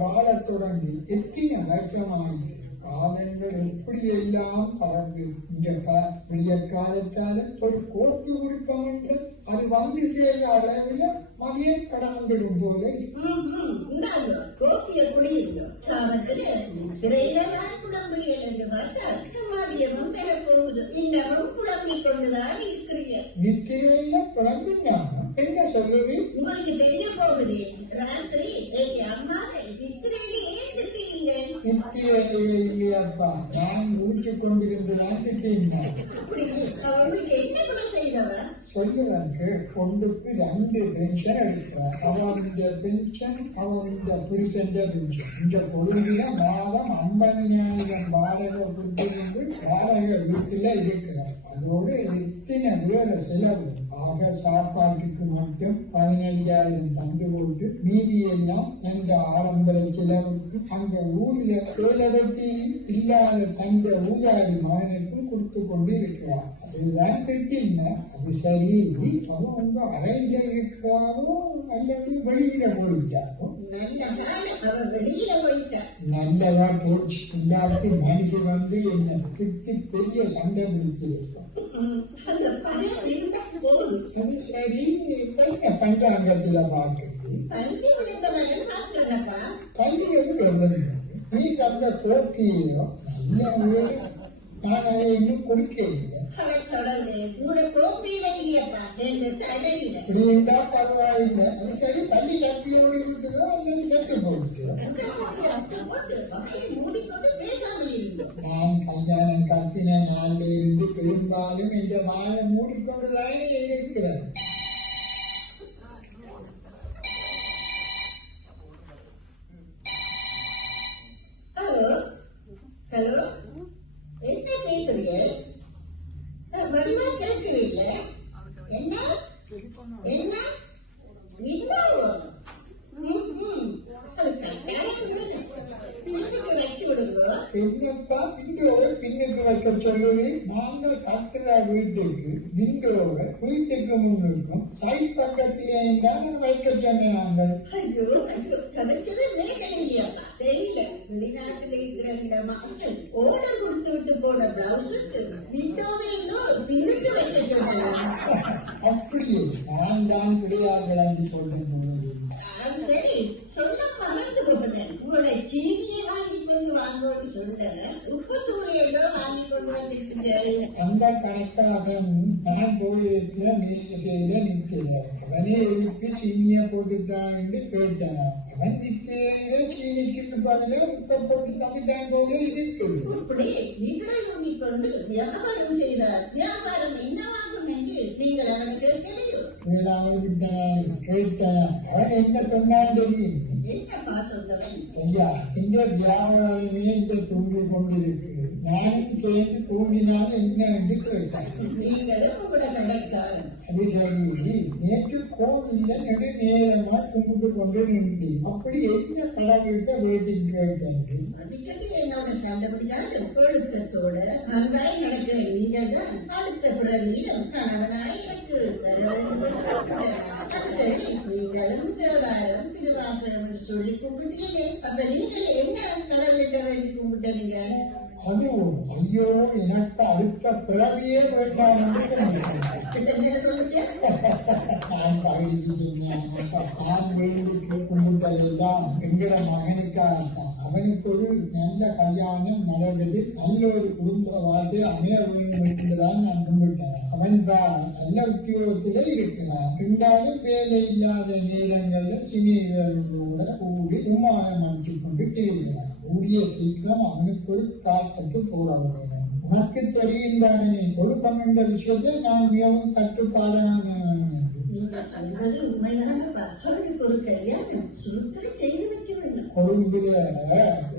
கொழும்புல வாழத் தொடங்கி எத்தனை வருஷமாகி எப்படியெல்லாம் பறந்து இங்க விடிய காலத்தால ஒரு கோட்டு கொடுப்பாங்க அது வந்து சேர அளவில் மதிய கடந்துடும் போல கோப்பி எப்படி நிற்கையில குழம்புங்க என்ன சொல்லுவீங்க உங்களுக்கு தெரிய போகுது? ராத்திரி அம்மா நிற்கிறேன் ஏன் நான் ஊற்றி கொண்டிருந்ததான் திட்டினார் சொல்லுவாங்க பொண்ணுக்கு ரெண்டு பென்ஷன் எடுக்கிறார் அவருடைய பென்ஷன் அவருடைய புருஷன் பென்ஷன் இந்த பொருளில மாதம் ஐம்பதனாயிரம் வாடகை கொடுத்து வாடகை வீட்டுல இருக்கிறார் அதோடு எத்தனை செலவு ஆக சாப்பாட்டுக்கு மட்டும் பதினைஞ்சாயிரம் தந்து போட்டு மீதி எல்லாம் எங்க ஆடம்பர செலவுக்கு அந்த ஊரில் வேலை இல்லாத தந்த ஊராடி மகனுக்கு கொடுத்து கொண்டு இருக்கிறார் அதுதான் கட்டிங்க அது சரி. அவன் வந்து அறையில இருக்கிறாரோ அல்லது வெளியில போயிட்டாரோ. நல்லதா போச்சு இல்லாட்டி மனசு வந்து என்ன திட்டு பெரிய சண்டை பிடிச்சிருக்கோம் இருக்கும் சரி. பஞ்சாங்கத்துல பாக்குறது பஞ்சு எப்படி பார்க்கலப்பா நீ தந்த கோப்பியோ நல்ல நான் அதை இன்னும் கொடுக்க இல்லை அவன் தொடர்ந்து உங்களோட கோப்பியில இல்லையப்பா எங்க தலையில இப்படி இருந்தா பரவாயில்லை. அது சரி பள்ளி கட்டியோடு இருக்குதோ அல்லது கட்டு போயிடுச்சோ நான் கல்யாணம் கட்டின நாளில் இருந்து பெரும்பாலும் இந்த வாழை மூடிக்கொண்டுதானே இருக்கிறேன் ஹலோ ஹலோ என்ன பேசுறீங்க வடிவா கேட்கவில்ல என்ன என்ன விண்ணாவோ வைத்து விடுங்க என்னப்பா விண்டோவை பின்னுக்கு வைக்க சொல்லுது நாங்கள் கட்டுற வீட்டுக்கு விண்டோவை வீட்டுக்கு முன்னுக்கும் சைட் பக்கத்திலே இருந்தால் வைக்க சொன்னேன் நாங்கள் ஐயோ ஐயோ கிடைச்சது மேகலையாப்பா தெரியல வெளிநாட்டுல இருக்கிற இந்த மக்கள் ஓடம் கொடுத்து விட்டு போன பிளவுஸுக்கு விண்டோவே இன்னும் பின்னுக்கு வைக்க சொல்லலாம் அப்படியே நான் தான் கிடையாது சொல்றேன் அது சரி சொல்ல மறந்து போட்டேன் உங்களை சீனியை வாங்கி கொண்டு வாங்குவது சொல்ல உப்பு தூள் ஏதோ வாங்கி கொண்டு வந்திருக்கின்றாரு அந்த கணக்காக நான் போயிருக்கிற மேசையில நிற்கிறேன் அவனே எழுப்பி சீனிய போட்டுட்டான் அவன் நிற்கிற சீனிக்கு பதில உப்பை போட்டு தந்துட்டான் போல இருக்குது இப்படி நிகழ் கொண்டு வியாபாரம் செய்தார். வியாபாரம் என்னவாகும் என்று நீங்கள் அவனுக்கு தெரியும். ஏதாவது நான் கேட்டேன் அவன் என்ன சொன்னான் தெரியும் என்னப்பா சொன்னவன் ஐயா இந்த வியாபாரமே இந்த தூங்கி கொண்டிருக்கு நானும் சேர்ந்து தூங்கினால் என்ன என்று கேட்டான் நீங்களும் உங்களோட கடைக்காரன் அது நேற்று கோவில்ல நெடு நேரமா கும்பிட்டு கொண்டு நின்றேன் அப்படி என்ன கடவுள்கிட்ட வேண்டிங் கேட்டேன் அடிக்கடி என்னோட நடக்கிற நீங்கள் தான் அடுத்த கணவனாய் எனக்கு சரி நீங்களும் திருவாசகம் சொல்லி கும்பிட்டீங்க அப்ப நீங்கள் என்ன கடவுள்கிட்ட வேண்டி கும்பிட்டீங்க? அது ஐயோ எனக்கு அடுத்த பிறவியே வேண்டாம் நான் பழகிட்டேன். நான் வேண்டிக்கு எங்கட மகனுக்காக அவனுக்கு ஒரு நல்ல கல்யாணம் நடந்தது நல்ல ஒரு குடும்ப வாழ்க்கை அமைய வேண்டும் என்றுதான் நான் கும்பிட்டேன் அவன் நல்ல உத்தியோகத்திலே இருக்கிறான் இருந்தாலும் வேலை இல்லாத நேரங்களில் நேரங்கள்ல கூட கூடி விமானம் அமைத்துக் கொண்டு திரிகிறான் கூடிய சீக்கிரம் அவனுக்கு ஒரு காலத்துக்கு போக வேண்டும் உனக்கு தெரியும் தானே கொடுப்பம் என்ற விஷயத்தில் நான் மிகவும் கட்டுப்பாடான அவனுக்கு கொழும்புல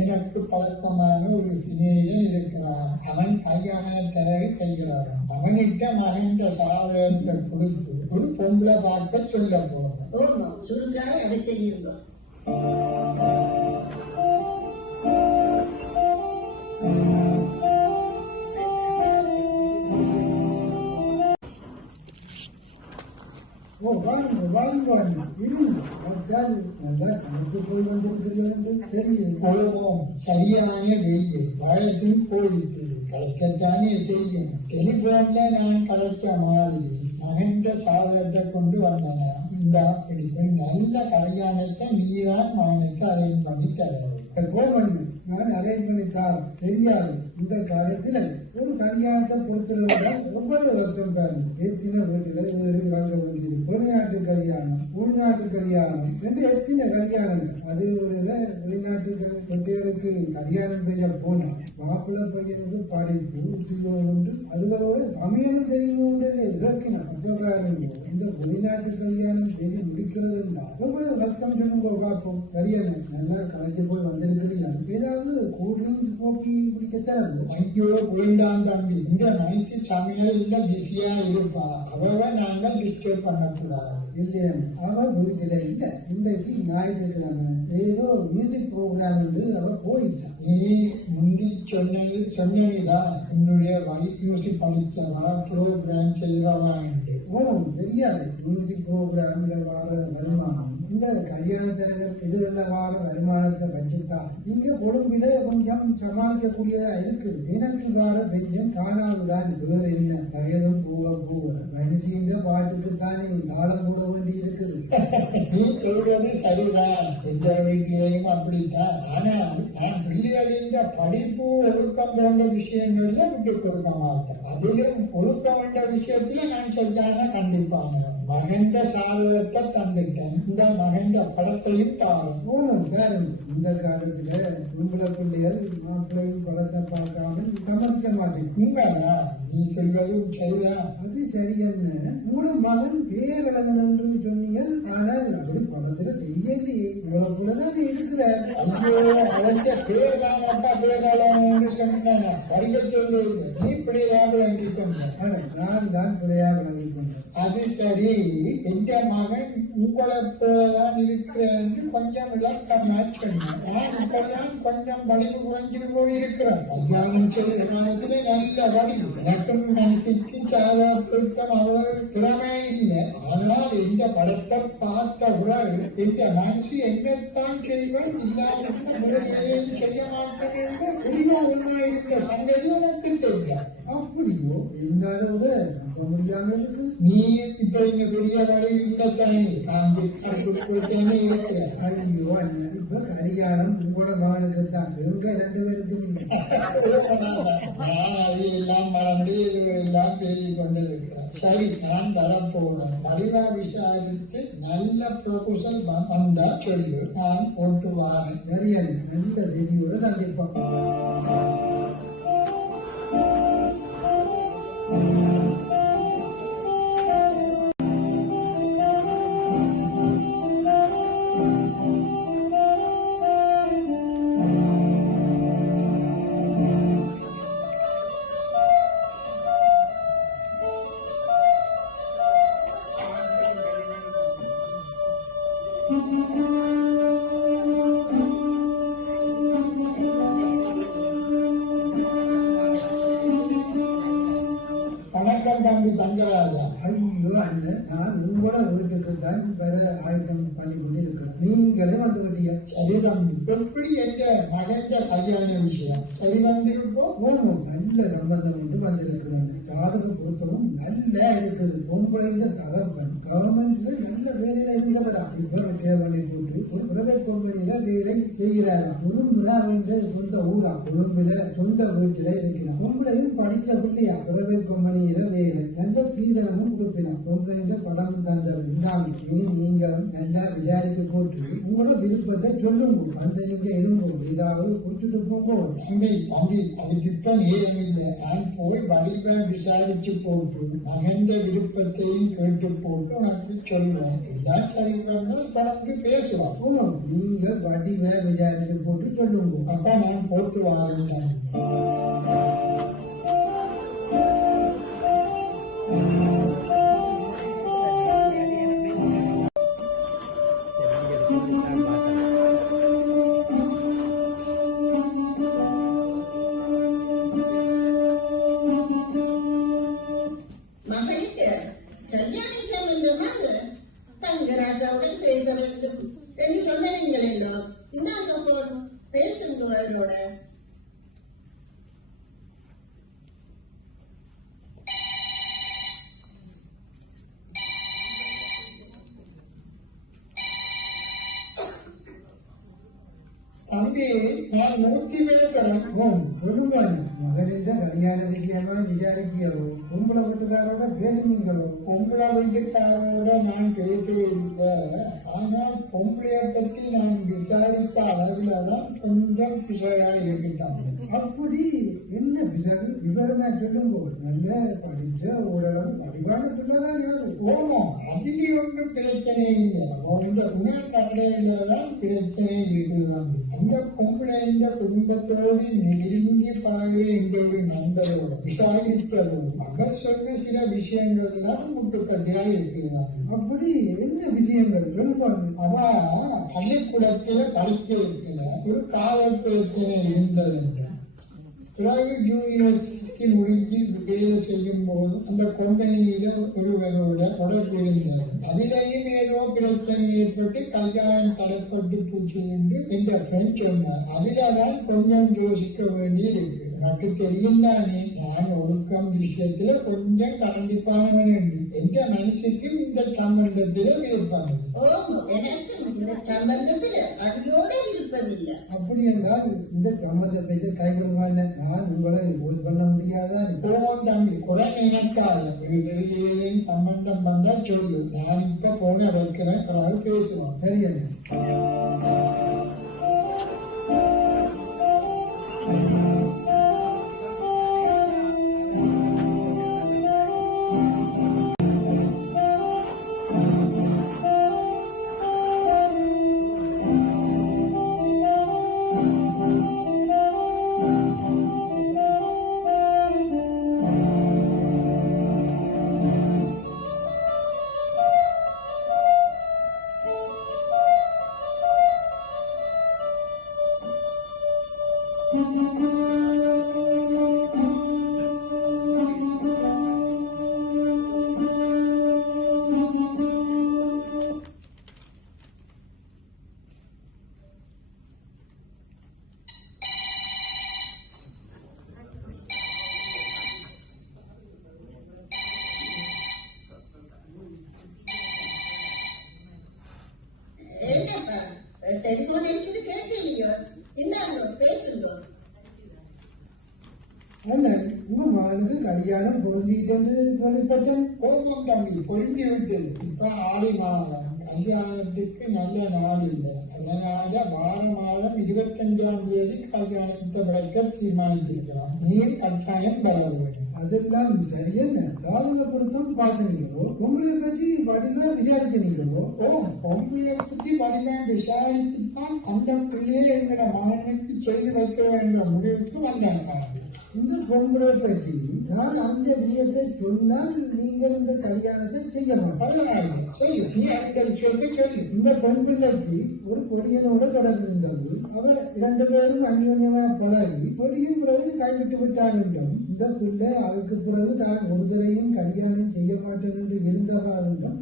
எனக்கு பழக்கமான ஒரு சிநேகன் இருக்கிறான். அவன் கல்யாண தயாரி செய்கிறான். அவனிட்ட மகன்ற சாதகத்தை கொடுத்து ஒரு பொம்பளை பார்க்க சொல்ல போறேன். சுருக்காக அதை செய்யுங்க. ஓ வாங்க வாங்க வாங்க இருங்க அதான் நல்லா கணக்கு போய் வந்திருக்கிறீர்கள் தெரியும் போவோம் சரியான வெயில் வயசும் போயிட்டு கலைக்கத்தானே செய்யும் டெலிபோன்ல நான் கலைச்ச மாதிரி மகன்ற சாதகத்தை கொண்டு வந்தன இந்த பிடிக்கும் நல்ல கல்யாணத்தை நீதான் மகனுக்கு அரேஞ்ச் பண்ணி தர கோவன் நான் அரேஞ்ச் பண்ணி தெரியாது இந்த காலத்துல ஒரு கல்யாணத்தை ஒவ்வொரு வருஷம் பாருங்க கல்யாணம் உள்நாட்டு கல்யாணம் என்று எத்தனை கல்யாணம்? அது ஒரு வெளிநாட்டு குட்டிகளுக்கு கல்யாணம் செய்ய போனா மாப்பிள்ளை பையனுக்கு படிப்பு உத்தியோகம் உண்டு அதுகளோட சமையலும் தெரியணும் இலக்கினம் அப்பகாரம் இந்த வெளிநாட்டு கல்யாணம் செய்து முடிக்கிறது எவ்வளவு ரத்தம் சொல்லுங்க பார்ப்போம். கல்யாணம் நல்லா கலைஞ்சு போய் வந்திருக்கிறீங்க ஏதாவது கூடுதல் போக்கி குடிக்கத்தான் ஐயோ தம்பி. இந்த மனசு சமையல் இல்ல பிஸியா இருப்பா அவ நாங்க டிஸ்டர்ப் பண்ணக்கூடாது. இல்லையா? அவ குடிக்கல இல்ல இன்றைக்கு ஞாயிற்றுக்கிழமை. ஏதோ மியூசிக் ப்ரோக்ராம் வந்து அவ போயிட்டேன். நீ முந்தி சொன்னது சொன்னீங்களா என்னுடைய வைஃப் படித்த படித்தவா ப்ரோக்ராம் செய்வா என்று ஓ தெரியாது. மியூசிக் ப்ரோக்ராம்ல வர வருமானம். இந்த கல்யாணத்தில் இதுல வர வருமானத்தை வச்சுதான். இங்க கொழும்பில கொஞ்சம் சமாளிக்கக்கூடியதா இருக்குது. எனக்கு வர பெஞ்சம் காணாதுதான். வேறு என்ன வயதும் போக போக மனுஷிங்க பாட்டுக்கு தானே காலம் போட வேண்டி இருக்குது நீ சொல்றது சரிதான். எந்த வீட்டிலையும் அப்படித்தான். ஆனா பிள்ளைகளின் படிப்பு ஒழுக்கம் போன்ற விஷயங்கள்ல விட்டு கொடுக்க மாட்டேன். அதிலும் ஒழுக்கம் என்ற விஷயத்துல நான் சொல்றாங்க கண்டிப்பாங்க மகந்த சாதகத்தை தந்துட்டேன். இந்த மகந்த படத்தையும் தாரும் இந்த காலத்துல உங்களை பிள்ளைகள் மாப்பிள்ளையும் படத்தை பார்க்காம கவனிக்க மாட்டேன். உண்மையா? நீ சொல்வதும் சரியா? அது சரியன்னு உங்களோட மகன் பேரழகன் என்று சொன்னீங்க ஆனால் அப்படி படத்துல தெரியலையே உங்களை கூட தான் இருக்கிறார் ஐயோ அவன் பேர் தான் அப்பா என்று சொன்னேன்? படிக்க சொல்லு. நீ பிள்ளையாக விளங்கி சொன்ன நான் தான் பிள்ளையாக விளங்கி அது சரி எந்த மகன் உங்களை போலதான் இருக்கிறேன் கொஞ்சம் விளக்கம் மேட்ச் நான் இப்பதான் கொஞ்சம் வலிவு குறைஞ்சிட்டு போயிருக்கிறேன். கல்யாணம் செய்த காலத்துல நல்ல வலிவு எனக்கும் மனசுக்கு சாதா பொருத்தம் அவ்வளவு திறமை இல்லை. ஆனால் இந்த படத்தை பார்த்த உடல் இந்த மனசு என்னத்தான் செய்வார் இல்லாமல் முதலிலே செய்ய மாட்டேன் என்று முடிவு உண்மை இருக்க சங்கதி எனக்கு தெரியும் அப்படியோ? என்னாலும் நீ இப்ப இந்த பெரிய வழி இல்லத்தானே காஞ்சி இருக்கிற ஐயோ அண்ணன் இப்ப கல்யாணம் உங்களோட மகனுக்கு தான் இவங்க ரெண்டு பேருக்கும் நான் அது எல்லாம் மறந்து எல்லாம் பேசி கொண்டிருக்கிறேன் சரி நான் வரப்போனேன் வடிவா விசாரித்து நல்ல ப்ரொபோசல் வந்தா சொல்லு நான் போட்டு வாரேன் நிறைய நல்ல செய்தியோட சந்திப்போம் வணக்கம் மனுஷன் விஷயம் சரி நல்ல சம்பந்தம் ஒன்று வந்திருக்கிறாங்க ஜாதக பொருத்தமும் நல்ல இருக்கிறது பொம்பளைங்க தகவல் கவர்மெண்ட்ல நல்ல வேலையில இருந்தவரா அப்படி தேவனை போட்டு ஒரு பிரைவேட் பொம்பளையில வேலை செய்கிறார். கொழும்புல அவங்க சொந்த ஊரா? கொழும்புல சொந்த வீட்டுல இருக்கிறான் பொம்பளையும் படித்த பிள்ளையா? பிரைவேட் பொம்பளையில வேலை. நல்ல சீதனமும் கொடுப்பினான் பொம்பளைங்க படம் தந்த இந்தாங்க நீங்களும் நல்லா விசாரித்து போட்டு உங்களோட விருப்பத்தை சொல்லுங்க. அந்த நீங்க இருங்க ஏதாவது கொடுத்துட்டு போங்க. தம்பி தம்பி அதுக்கு இப்ப நேரம் இல்லை நான் போய் வடிவ விசாரிச்சு போட்டு மகந்த விருப்பத்தையும் கேட்டு போட்டு உனக்கு சொல்லுவேன் எல்லாம் சரி பண்ணால் கலந்து பேசுவோம் நீங்க வடிவ விசாரிச்சு போட்டு சொல்லுங்க அப்ப நான் போட்டு வாரேன் தம்பி நான் நூற்றி பேசுறேன் ஓ சொல்லுங்க மகனின் கல்யாண விஷயமா விசாரிக்கிறோ. உங்களை வீட்டுக்காரோட பேசுனீங்களோ பொம்பளை வீட்டுக்காரோட நான் பேசவில்லை ஆனால் பொம்பளைய பத்தி நான் விசாரித்த அளவுல தான் கொஞ்சம் பிசையா இருக்குதான் அப்படி என்ன பிறகு விவரமா சொல்லுங்க. நல்ல படிச்ச ஓரளவு படிவான பிள்ளைதான் ஓமம் அதிலே ஒன்றும் பிரச்சனை இல்லை. உங்க குணக்கடையில தான் பிரச்சனை இருக்குதான் அந்த பொம்பளை இந்த குடும்பத்தோடு நெருங்கி பாரு என்ற ஒரு நண்பரோட விசாரித்ததோடு அவர் சொன்ன சில விஷயங்கள் தான் முட்டுக்கட்டையா இருக்குதான் அப்படி என்ன விஷயங்கள்? சொல்லுங்க அவ பள்ளிக்கூடத்துல படிக்க இருக்கிற ஒரு காதல் பிரச்சனை இருந்தது பிறகு யூனிவர்சிட்டி முடிஞ்சு வேலை செய்யும் போது அந்த கம்பெனியில ஒருவரோட தொடர்பு இருந்தார். அதிலேயும் ஏதோ பிரச்சனை ஏற்பட்டு கல்யாணம் தடைப்பட்டு போச்சு என்று என்ற ஃப்ரெண்ட் சொன்னார். அதில்தான் கொஞ்சம் யோசிக்க வேண்டியது இருக்கு. எனக்கு தெரியும் தானே நான் ஒழுக்கம் விஷயத்துல கொஞ்சம் கண்டிப்பானவன் எந்த மனசுக்கும் இந்த சம்பந்தத்தில இருப்பதில்லை அப்படி என்றால் இந்த சம்பந்தத்தை கைவிடுவாங்க நான் உங்களை ஒரு பண்ண முடியாதா போவோம் தம்பி கூட நினைக்காது ஏதேனும் சம்பந்தம் வந்தா சொல்லு நான் இப்ப போன வைக்கிறேன் பிறகு பேசுவோம் சரி அண்ணா. என்னப்பா மகனுக்கு கல்யாணம் பொருந்திட்டு கேள்விப்பட்டேன் கோபம் தம்பி பொருந்தி விட்டது இப்ப ஆடி மாதம் கல்யாணத்துக்கு நல்ல நாள் இல்லை. அதனால வார மாதம் இருபத்தஞ்சாம் தேதி கல்யாணத்தை வைக்க தீர்மானிச்சிருக்கிறோம் நீர் கட்டாயம் வர வேண்டும். அதெல்லாம் சரியென்ன சாதக பொருத்தம் பார்த்துனீங்களோ உங்களை பற்றி படிதான் விசாரிக்கிறீங்களோ ஓ பொம்பளைய பத்தி வடிவம் விசாரித்து தான் அந்த பிள்ளையை எங்களோட மகனுக்கு செய்து வைக்க வேண்டிய முடிவுக்கு வந்தாங்க இந்த பொம்பளை பற்றி நான் அந்த விஷயத்தை சொன்னால் நீங்கள் இந்த கல்யாணத்தை செய்ய மாட்டோம் இந்த பெண் பிள்ளைக்கு ஒரு கொடியனோட தொடர்பு இருந்தது அவர் இரண்டு பேரும் அந்யோன்யமா பழகி கொடியும் பிறகு கைவிட்டு விட்டார் என்றும் இந்த பிள்ளை அதுக்கு பிறகு தான் ஒருத்தரையும் கல்யாணம் செய்ய மாட்டேன் என்று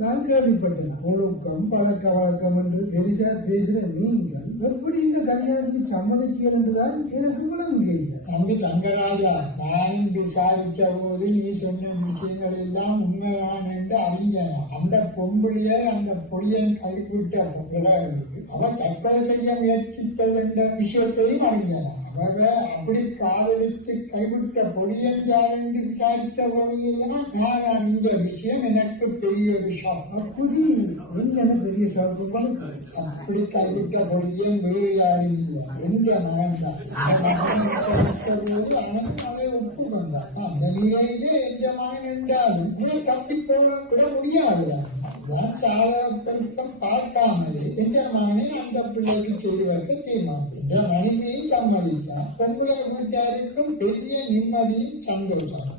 நான் கேள்விப்பட்டேன் ஒழுக்கம் பழக்க வழக்கம் என்று பெரிசா பேசுற நீங்கள் எப்படி இந்த கல்யாணத்துக்கு சம்மதிச்சீர்கள் என்றுதான் எனக்கு விளங்க முடியல தம்பி தங்கராஜா நான் விசாரித்த போது நீ சொன்ன விஷயங்கள் எல்லாம் உண்மைதான் என்று அறிஞன் அந்த பொம்புடைய அந்த பொழியன் கைவிட்ட பிறகு அவன் தற்கொலை செய்ய முயற்சித்தது என்ற விஷயத்தையும் அறிஞன் அவ அப்படி காதலித்து கைவிட்ட பொடியன் யார் என்று விசாரித்த போதுதான் நான் இந்த விஷயம் எனக்கு பெரிய விஷயம் அப்படி என்ன பெரிய சாப்பிட்டு அப்படி கைவிட்ட பொடியன் வேறு யாரும் இல்லை. எந்த மகன் விசாரித்தபோது அவன் அதை ஒப்புக்கொண்டான். அந்த நிலையிலே எந்த மகன் என்றாலும் தப்பி போக முடியாது. அதான் பார்க்காமலே எந்த மகனை அந்த பிள்ளைக்கு செய்து வைக்க தீர்மானம் இந்த மனுஷையும் சம்மதித்தான் பொம்பளை வீட்டாருக்கும் பெரிய நிம்மதியும் சந்தோஷம்.